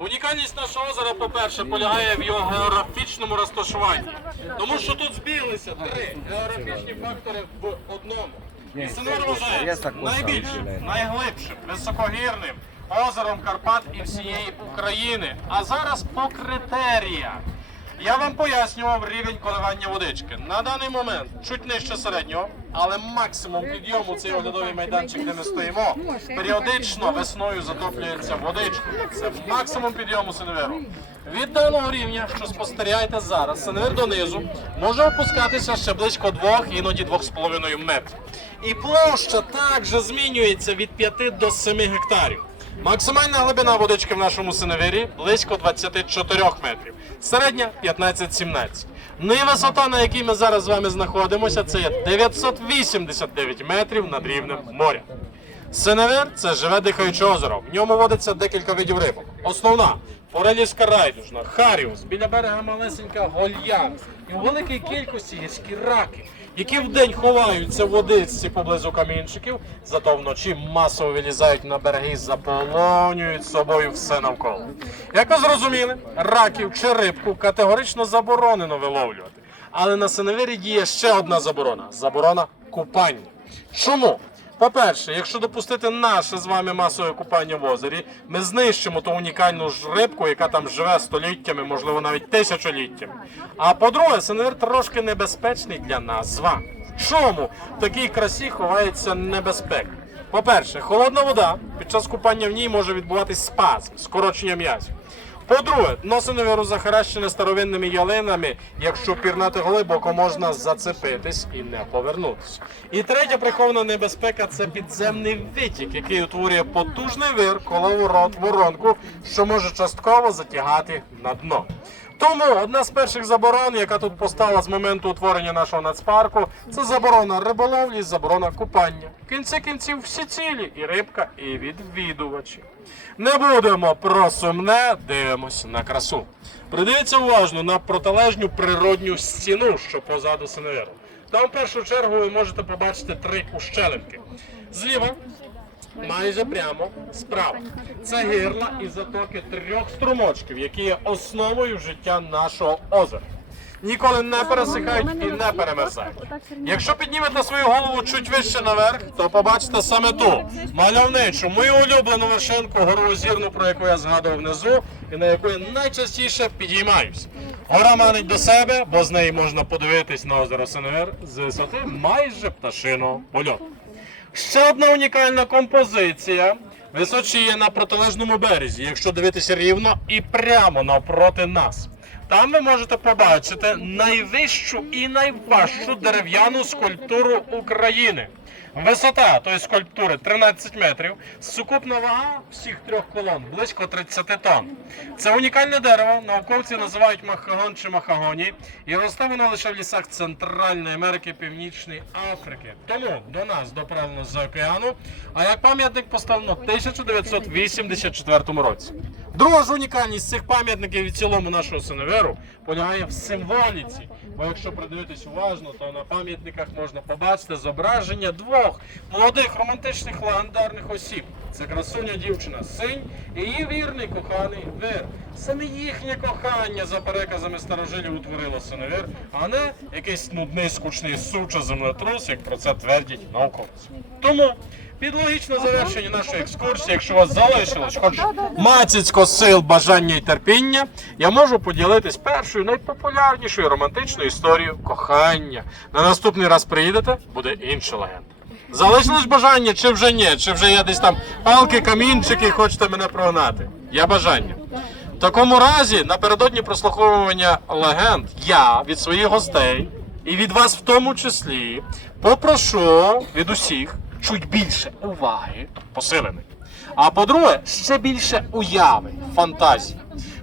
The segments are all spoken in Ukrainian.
Унікальність нашого озера, по-перше, полягає в його географічному розташуванні. Тому що тут збіглися три географічні фактори в одному. І Синер вважається найбільшим, найглибшим, високогірним озером Карпат і всієї України. А зараз по критеріях. Я вам пояснював рівень коливання водички. На даний момент чуть нижче середнього, але максимум підйому цей оглядовий майданчик, де ми стоїмо, періодично весною затоплюється водичкою. Це максимум підйому синеверу. Від даного рівня, що спостерігаєте зараз, синевер донизу може опускатися ще близько 2, іноді 2,5 метрів. І площа також змінюється від 5 до 7 гектарів. Максимальна глибина водички в нашому синевирі близько 24 метрів, середня 15-17. Ну і висота, на якій ми зараз з вами знаходимося, це є 989 метрів над рівнем моря. Синевир це живе дихаюче озеро. В ньому водиться декілька видів рибок. Основна форелівська райдужна, харіус, біля берега малесенька гольян. І у великій кількості гірські раки, які вдень ховаються в водиці поблизу камінчиків, зато вночі масово вилізають на береги заполонюють собою все навколо. Як ви зрозуміли, раків чи рибку категорично заборонено виловлювати. Але на синевирі діє ще одна заборона заборона купання. Чому? По-перше, якщо допустити наше з вами масове купання в озері, ми знищимо ту унікальну ж рибку, яка там живе століттями, можливо, навіть тисячоліттями. А по-друге, синевир трошки небезпечний для нас з вами. Чому в такій красі ховається небезпека? По-перше, холодна вода під час купання в ній може відбуватись спазм, скорочення м'язів. По-друге, носинові синевиру захаращене старовинними ялинами. Якщо пірнати глибоко, можна зацепитись і не повернутися. І третя прихована небезпека це підземний витік, який утворює потужний вир, коловорот, воронку, що може частково затягати на дно. Тому одна з перших заборон, яка тут постала з моменту утворення нашого нацпарку, це заборона риболовлі, заборона купання. В кінці кінців всі цілі, і рибка, і відвідувачі. Не будемо про сумне, дивимось на красу. Придивіться уважно на протилежню природню стіну, що позаду синевиру. Там в першу чергу ви можете побачити три ущелинки. Зліва майже прямо справа. Це гирла і затоки трьох струмочків, які є основою життя нашого озера. Ніколи не пересихають і не перемерзають. Якщо піднімете свою голову чуть вище наверх, то побачите саме ту мальовничу, мою улюблену вершинку гору Озірну, про яку я згадував внизу, і на яку я найчастіше підіймаюсь. Гора манить до себе, бо з неї можна подивитись на озеро Синевир з висоти майже пташиного польоту. Ще одна унікальна композиція височіє на протилежному березі, якщо дивитися рівно і прямо навпроти нас. Там ви можете побачити найвищу і найважчу дерев'яну скульптуру України. Висота тої скульптури 13 метрів, сукупна вага всіх трьох колон близько 30 тонн. Це унікальне дерево, науковці називають махагон чи махагоні, і росте лише в лісах Центральної Америки, Північної Африки. Тому до нас доправлено з океану, а як пам'ятник поставлено в 1984 році. Друга ж унікальність цих пам'ятників і цілому нашого синеверу полягає в символіці. Бо якщо придивитись уважно, то на пам'ятниках можна побачити зображення двох молодих романтичних легендарних осіб. Це красуня дівчина синь і її вірний коханий вир. Саме їхнє кохання за переказами старожилів утворило синевир, а не якийсь нудний скучний суча землетрус, як про це твердять науковці. Тому під логічне завершення нашої екскурсії, якщо у вас залишилось хоч мацьцько сил, бажання і терпіння, я можу поділитись першою найпопулярнішою романтичною історією кохання. На наступний раз приїдете, буде інша легенда. Залишилось бажання, чи вже ні, чи вже я десь там палки, камінчики, хочете мене прогнати. Я бажання. В такому разі, напередодні прослуховування легенд, я від своїх гостей і від вас в тому числі попрошу від усіх чуть більше уваги, посилений. А по-друге, ще більше уяви, фантазії,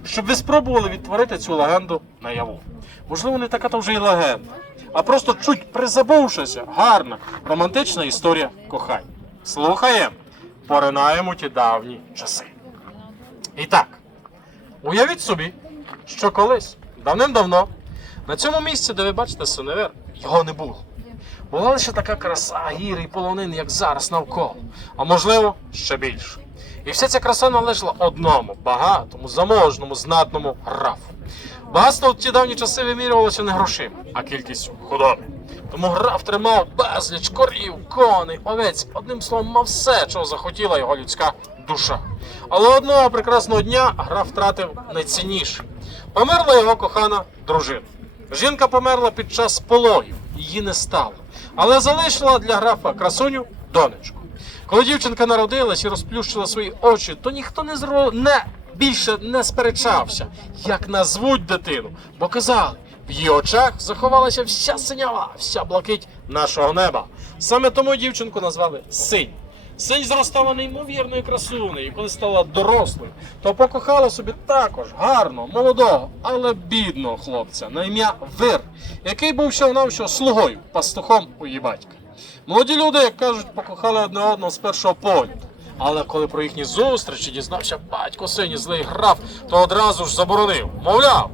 щоб ви спробували відтворити цю легенду наяву. Можливо, не така то вже й легенда, а просто чуть призабувшися, гарна, романтична історія кохання. Слухаємо, поринаємо ті давні часи. І так, уявіть собі, що колись, давним-давно, на цьому місці, де ви бачите синевер, його не було. Була лише така краса, гіри і полонин, як зараз навколо, а можливо, ще більше. І вся ця краса належала одному багатому, заможному, знатному графу. Багатство в ті давні часи вимірювалося не грошима, а кількістю худоби. Тому граф тримав безліч корів, коней, овець, одним словом, мав все, чого захотіла його людська душа. Але одного прекрасного дня граф втратив найцінніше. Померла його кохана дружина. Жінка померла під час пологів, її не стало, але залишила для графа красуню донечку. Коли дівчинка народилась і розплющила свої очі, то ніхто не зро... не більше не сперечався, як назвуть дитину, бо казали, в її очах заховалася вся синява, вся блакить нашого неба. Саме тому дівчинку назвали Синь. Синь зростала неймовірною красунею, і коли стала дорослою, то покохала собі також гарного, молодого, але бідного хлопця на ім'я Вир, який був всього-навсього слугою, пастухом у її батька. Молоді люди, як кажуть, покохали одне одного з першого погляду. Але коли про їхні зустрічі дізнався батько сині злий граф, то одразу ж заборонив. Мовляв,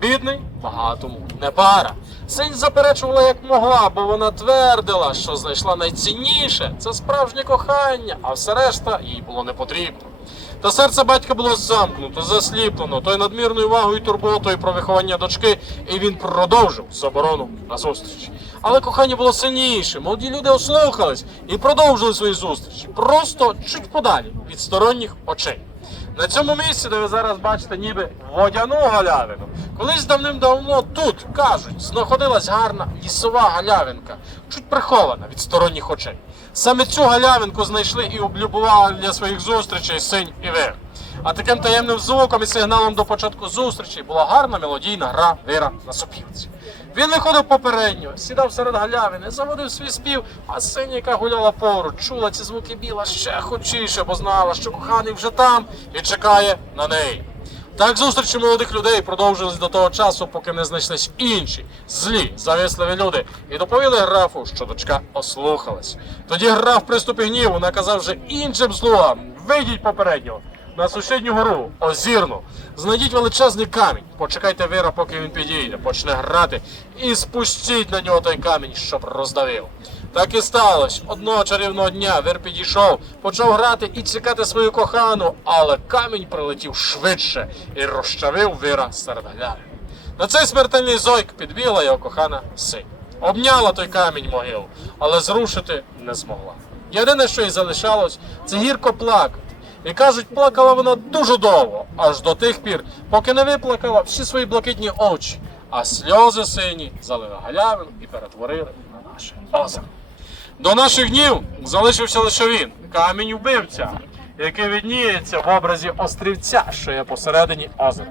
бідний багатому не пара. Синь заперечувала як могла, бо вона твердила, що знайшла найцінніше це справжнє кохання, а все решта їй було не потрібно. Та серце батька було замкнуто, засліплено тою надмірною увагою і турботою про виховання дочки, і він продовжив заборону на зустріч. Але кохання було сильніше. Молоді люди ослухались і продовжили свої зустрічі, просто чуть подалі від сторонніх очей. На цьому місці, де ви зараз бачите, ніби водяну галявину, колись давним-давно тут кажуть, знаходилась гарна лісова галявинка, чуть прихована від сторонніх очей. Саме цю галявинку знайшли і облюбували для своїх зустрічей синь і вир. А таким таємним звуком і сигналом до початку зустрічі була гарна мелодійна гра вира на сопілці. Він виходив попередньо, сідав серед галявини, заводив свій спів, а синя, яка гуляла поруч, чула ці звуки біла ще хочіше, бо знала, що коханий вже там і чекає на неї. Так зустрічі молодих людей продовжились до того часу, поки не знайшлись інші злі, зависливі люди, і доповіли графу, що дочка ослухалась. Тоді граф приступі гніву наказав вже іншим слугам: вийдіть попередньо на сусідню гору, озірну. Знайдіть величезний камінь, почекайте вира, поки він підійде, почне грати, і спустіть на нього той камінь, щоб роздавив. Так і сталося. Одного чарівного дня Вир підійшов, почав грати і чекати свою кохану, але камінь прилетів швидше і розчавив вира серед галявин. На цей смертельний зойк підбігла його кохана синь. Обняла той камінь могил, але зрушити не змогла. Єдине, що їй залишалось, це гірко плакати. І кажуть, плакала вона дуже довго, аж до тих пір, поки не виплакала всі свої блакитні очі, а сльози сині залили галявину і перетворили на наше озеро. До наших днів залишився лише він, камінь вбивця, який відніється в образі острівця, що є посередині озера.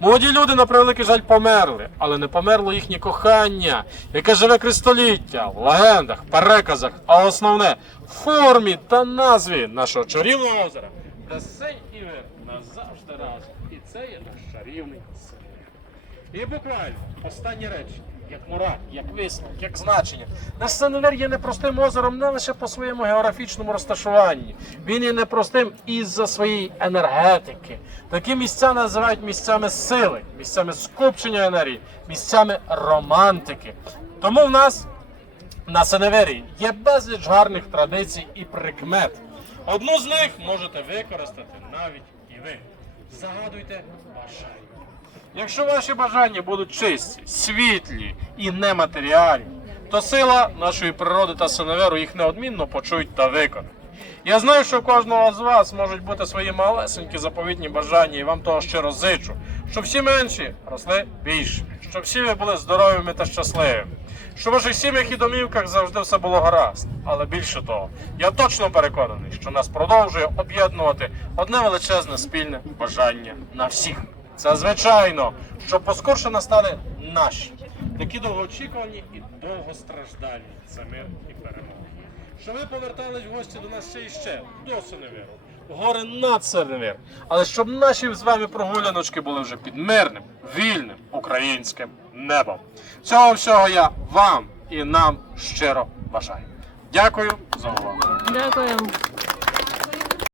Молоді люди, на превеликий жаль, померли, але не померло їхнє кохання, яке живе крестоліття в легендах, переказах, а основне в формі та назві нашого чарівного озера. Де синь і назавжди разом. І це є наш чарівний синь. І буквально останні речі, як мораль, як висновок, як значення. Наш Сеневер є непростим озером не лише по своєму географічному розташуванні. Він є непростим із-за своєї енергетики. Такі місця називають місцями сили, місцями скупчення енергії, місцями романтики. Тому в нас на Сеневері є безліч гарних традицій і прикмет. Одну з них можете використати навіть і ви. Загадуйте бажання. Якщо ваші бажання будуть чисті, світлі і нематеріальні, то сила нашої природи та синеверу їх неодмінно почують та виконають. Я знаю, що у кожного з вас можуть бути свої малесенькі заповітні бажання, і вам того щиро зичу, щоб всі менші росли більше, щоб всі ви були здоровими та щасливими, щоб у ваших сім'ях і домівках завжди все було гаразд. Але більше того, я точно переконаний, що нас продовжує об'єднувати одне величезне спільне бажання на всіх. Це звичайно, щоб поскорше настали наші, такі довгоочікувані і довгостраждальні. Це мир і перемога. Що ви повертались в гості до нас ще і ще до Синевиру, гори над Синевир. Але щоб наші з вами прогуляночки були вже під мирним, вільним українським небом. Цього всього я вам і нам щиро бажаю. Дякую за увагу. Дякуємо.